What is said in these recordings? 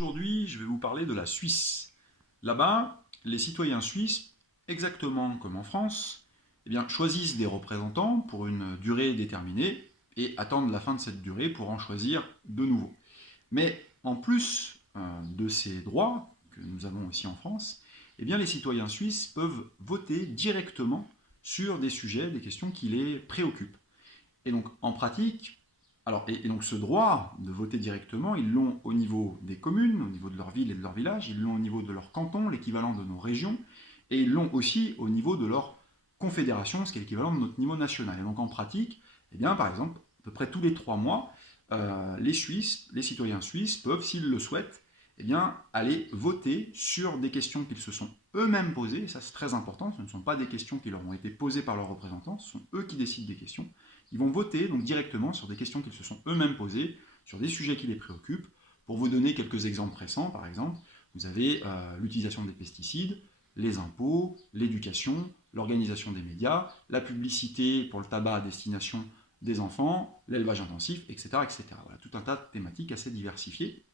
Aujourd'hui, je vais vous parler de la Suisse. Là-bas, les citoyens suisses, exactement comme en France, choisissent des représentants pour une durée déterminée et attendent la fin de cette durée pour en choisir de nouveaux. Mais en plus de ces droits que nous avons aussi en France, les citoyens suisses peuvent voter directement sur des sujets, des questions qui les préoccupent. Et donc, en pratique, donc ce droit de voter directement, ils l'ont au niveau des communes, au niveau de leur ville et de leur village, ils l'ont au niveau de leur canton, l'équivalent de nos régions, et ils l'ont aussi au niveau de leur confédération, ce qui est l'équivalent de notre niveau national. Et donc en pratique, par exemple, à peu près tous les 3 mois, les citoyens suisses peuvent, s'ils le souhaitent, aller voter sur des questions qu'ils se sont eux-mêmes posées, et ça c'est très important, ce ne sont pas des questions qui leur ont été posées par leurs représentants, ce sont eux qui décident des questions. Ils vont voter donc directement sur des questions qu'ils se sont eux-mêmes posées, sur des sujets qui les préoccupent. Pour vous donner quelques exemples récents, par exemple, vous avez l'utilisation des pesticides, les impôts, l'éducation, l'organisation des médias, la publicité pour le tabac à destination des enfants, l'élevage intensif, etc. etc. Voilà, tout un tas de thématiques assez diversifiées.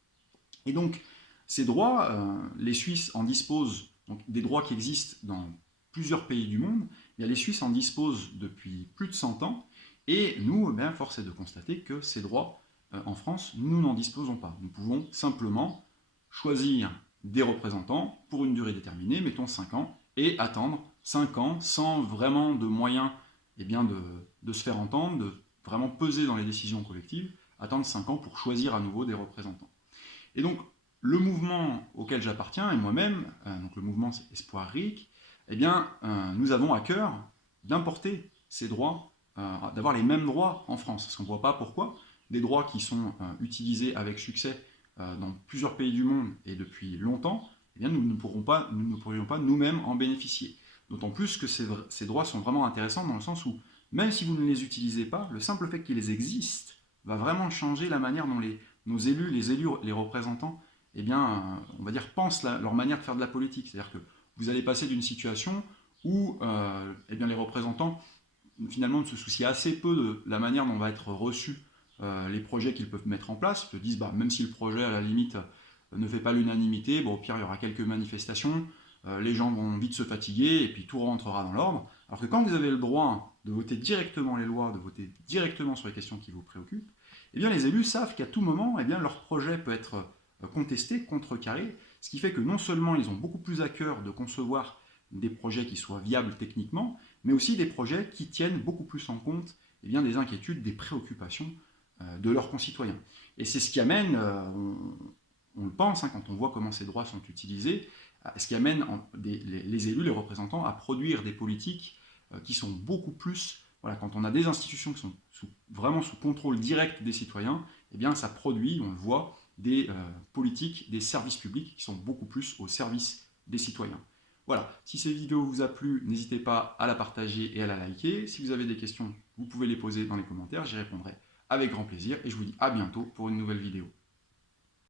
Et donc, ces droits, les Suisses en disposent, donc des droits qui existent dans plusieurs pays du monde, les Suisses en disposent depuis plus de 100 ans, et nous, force est de constater que ces droits, en France, nous n'en disposons pas. Nous pouvons simplement choisir des représentants pour une durée déterminée, mettons 5 ans, et attendre 5 ans sans vraiment de moyens de se faire entendre, de vraiment peser dans les décisions collectives, attendre 5 ans pour choisir à nouveau des représentants. Et donc, le mouvement auquel j'appartiens, et moi-même, donc le mouvement Espoir RIC, nous avons à cœur d'importer ces droits, d'avoir les mêmes droits en France. Parce qu'on ne voit pas pourquoi des droits qui sont utilisés avec succès dans plusieurs pays du monde et depuis longtemps, nous ne pourrions pas nous-mêmes en bénéficier. D'autant plus que ces droits sont vraiment intéressants dans le sens où, même si vous ne les utilisez pas, le simple fait qu'ils existent va vraiment changer la manière dont nos élus, les représentants, on va dire, pensent leur manière de faire de la politique. C'est-à-dire que vous allez passer d'une situation où les représentants, finalement, ne se soucient assez peu de la manière dont va être reçus les projets qu'ils peuvent mettre en place. Ils se disent, même si le projet, à la limite, ne fait pas l'unanimité, au pire, il y aura quelques manifestations, les gens vont vite se fatiguer, et puis tout rentrera dans l'ordre. Alors que quand vous avez le droit de voter directement les lois, de voter directement sur les questions qui vous préoccupent, les élus savent qu'à tout moment, leur projet peut être contesté, contrecarré, ce qui fait que non seulement ils ont beaucoup plus à cœur de concevoir des projets qui soient viables techniquement, mais aussi des projets qui tiennent beaucoup plus en compte des inquiétudes, des préoccupations de leurs concitoyens. Et c'est ce qui amène, on le pense, quand on voit comment ces droits sont utilisés, ce qui amène les élus, les représentants, à produire des politiques qui sont beaucoup plus... Voilà, quand on a des institutions qui sont vraiment sous contrôle direct des citoyens, ça produit, on le voit, des politiques, des services publics qui sont beaucoup plus au service des citoyens. Voilà, si cette vidéo vous a plu, n'hésitez pas à la partager et à la liker. Si vous avez des questions, vous pouvez les poser dans les commentaires, j'y répondrai avec grand plaisir. Et je vous dis à bientôt pour une nouvelle vidéo.